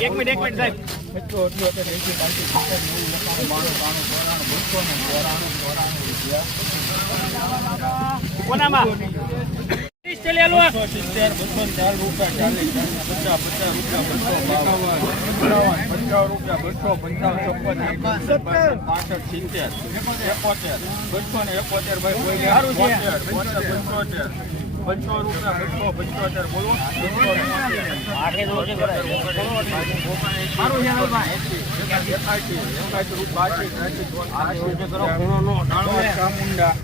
એક મિનિટ એક મિનિટ, સાહેબ. કોનામાં? ત્રીસ ચાલી આલો આ. હલો હારું છે હારું છે લાલભાઈ ચાલી આલો ભાઈ ઉપર માલ છે ભાઈ ઉપર માલ છે એક મિનિટ ચાર પાંચ પાંચ રૂપિયા ત્રણસો છ સાત આઠ નવ દસ દસ અગિયાર બાર તેર ચોતેર ઉપર રૂપિયા છે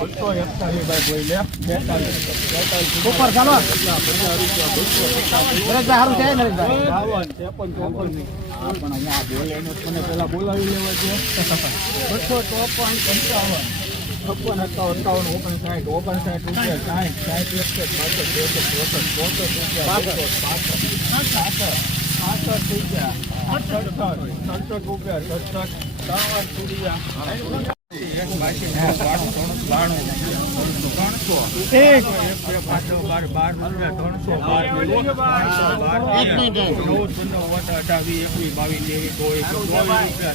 બસો એકતાલીસ ભાઈ બોઈ લે બેતાલીસ બેતાલીસ ઉપર ચાલો. બાવન ત્રેપન ચોપન. આ પણ અહીંયા બોલે ને મને પેલા બોલાવી લેવા છે બસો ચોપન પંચાવન. છપ્પન સત્તાવન અઠાવન ઓગણસાઠ ઓગણસાઠ રૂપિયા સાઠ સાઠ એકસઠ બાસઠ ત્રેસઠ ચોસઠ ચોસઠ રૂપિયા પાસઠ પાસઠ ગયા સડસઠ સડસઠ રૂપિયા સડસઠ. ત્રણ રૂપિયા. ત્રણસો રૂપિયા ત્રણસો રૂપિયા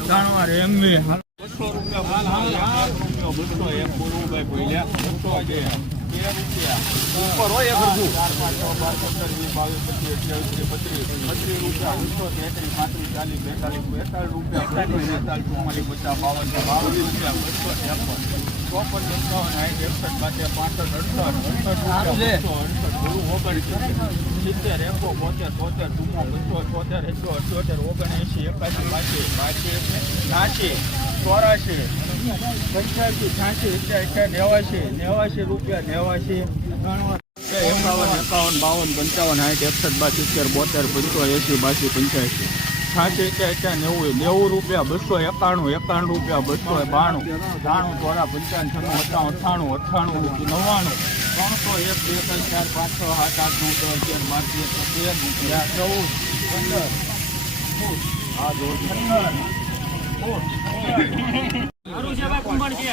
ત્રણસો ઉપર હોય છ, બાર, પંદર, વીસ, બાવીસ, પચીસ, અઠ્યાવીસ ત્રીસ બત્રીસ રૂપિયા બસો તેત્રીસ, પાંત્રીસ, ચાલીસ, બેતાલીસ બેતાલીસ રૂપિયા. બેતાલીસ ચુમ્માલીસ, પચાસ, બાવન બાવન રૂપિયા. બસો ત્રેપન ચોપન પંચાવન સાઠ એકસઠ બાતે પાસઠ અડસઠ અડસઠ રૂપિયા અડસઠ સિત્તેર એકો બોતેર તોતેર ચુમ્મો બસો છોતેર એકસો અઠ્યોતેર ઓગણએંશી એકાસી બાસી બાસી છ્યાસી ચોરાશી પંચ્યાસી છ્યાસી અઠ્યા નેવાસી નેવાસી રૂપિયા નેવાસી એકાવન એકાવન બાવન પંચાવન સાઠ એકસઠ બાસ સિત્તેર બોતેર પંચો એંસી બાસી પંચ્યાસી છ્યાસી ક્યાં ક્યાં નેવું નેવું રૂપિયા બસો એકાણું એકાણું રૂપિયા બસો બાણું. દાણું દ્વારા પંચાવન છન્નું અઠાણું અઠાણું અઠાણું નવ્વાણું. ત્રણસો એક બે ત્રણ ચાર પાંચ છ સાત આઠ નવ દસ અગિયાર બાર તેર તેર રૂપિયા ચૌદ પંદર. આ જો પંદર છે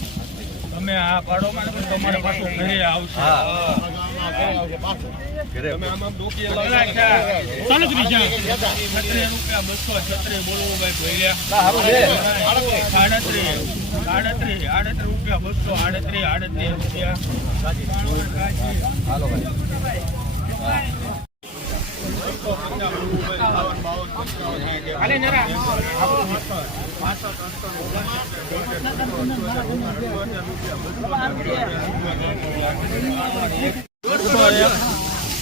તમે આ પાડોમાં પણ તમારે પાછું ઘરે આવશે.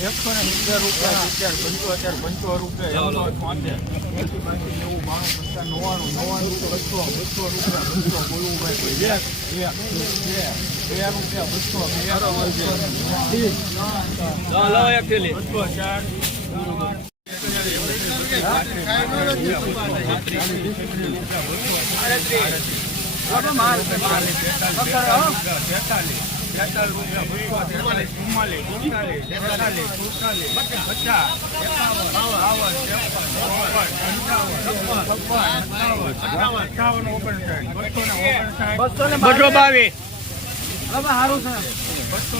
એકસો ને સિત્તેર રૂપિયા સિત્તેર પંચોતેર પંચોતેર રૂપિયા એકસો છોતેર એસી બાસી નેવું બાણું પચાસ નવ્વાણું નવ્વાણું બસો બસો રૂપિયા બસો બોલવું ભાઈ બે બે રૂપિયા બસો બે બસો બાવીસ. હવે સારું મૂકો બસો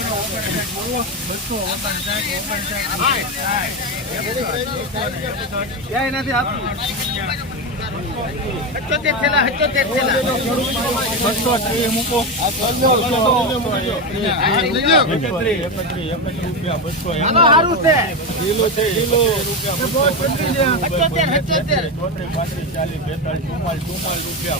ચોત્રીસ પાંત્રીસ ચાલીસ બેતાલીસ ચુમ્માલીસ ચુમ્માલીસ રૂપિયા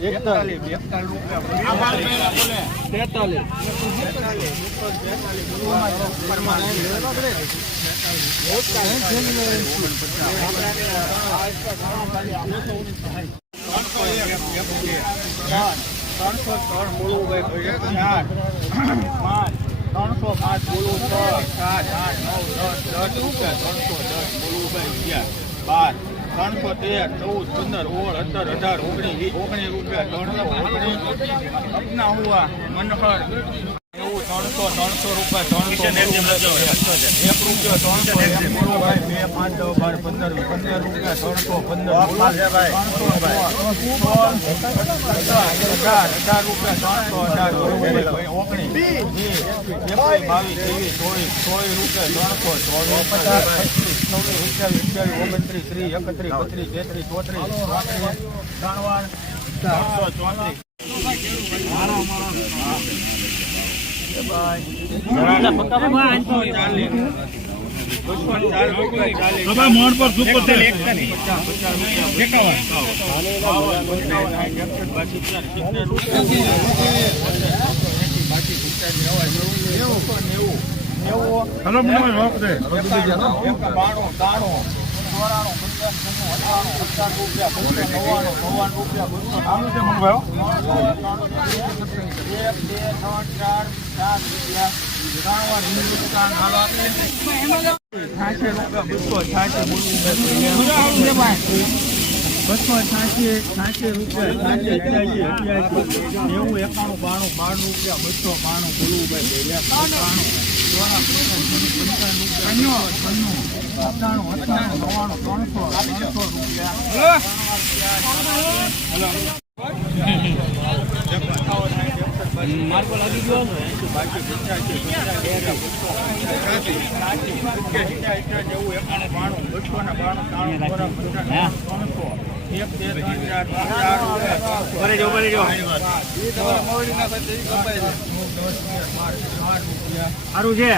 એકતાલીસ, બેતાલીસ રૂપિયા તેતાલીસ, ત્રણસો ચાર, ત્રણસો ત્રણ બોલવું ભાઈ ચાર, પાંચ, ત્રણસો પાંચ બોલવું છ, સાત, દસ રૂપિયા, ત્રણસો દસ બોલવું રૂપિયા બાર, ત્રણસો તેર, ચૌદ, પંદર, ઓળ, અઢાર, અઢાર, ઓગણીસ, ઓગણીસ રૂપિયા, ત્રણસો ઓગણીસ, અપના હુઆ, મનહર, ત્રણસો, ત્રણસો રૂપિયા, ત્રણસો એક રૂપિયા ત્રણસો, બે, પાંચ, પંદર, પંદર રૂપિયા, ત્રણસો, પંદર, ત્રણસો, અઢાર, અઢાર રૂપિયા, ત્રણસો, અઢાર, ઓગણીસ, વીસ, બાવીસ, ત્રેવીસ, ચોવીસ, ચોવીસ રૂપિયા, ત્રણસો, ચોવીસ, પચાસ, છવ્વીસ, અઠ્યાવીસ, અઠ્યાવીસ, ઓગણત્રીસ, ત્રીસ, એકત્રીસ, બત્રીસ, તેત્રીસ, ચોત્રીસ, પાંત્રીસ, ત્રણ ચારસો ચોત્રીસ મોહન પર સુપર છે. હલો, મને રૂપિયા નવ્વાણું રૂપિયા એક બે ત્રણ ચાર ચાર રૂપિયા ત્રણ બસો છાસી છાસી રૂપિયા છાસી અઠ્યાસી નેવું એકાણું બાણું બાણું રૂપિયા બસો બાણું બોલવું ભાઈ એકાણું છન્નું છન્નું અઠાણું અઠાણું નવ્વાણું ત્રણસો ત્રણસો રૂપિયા માર્કો લાગી ગયો સારું છે.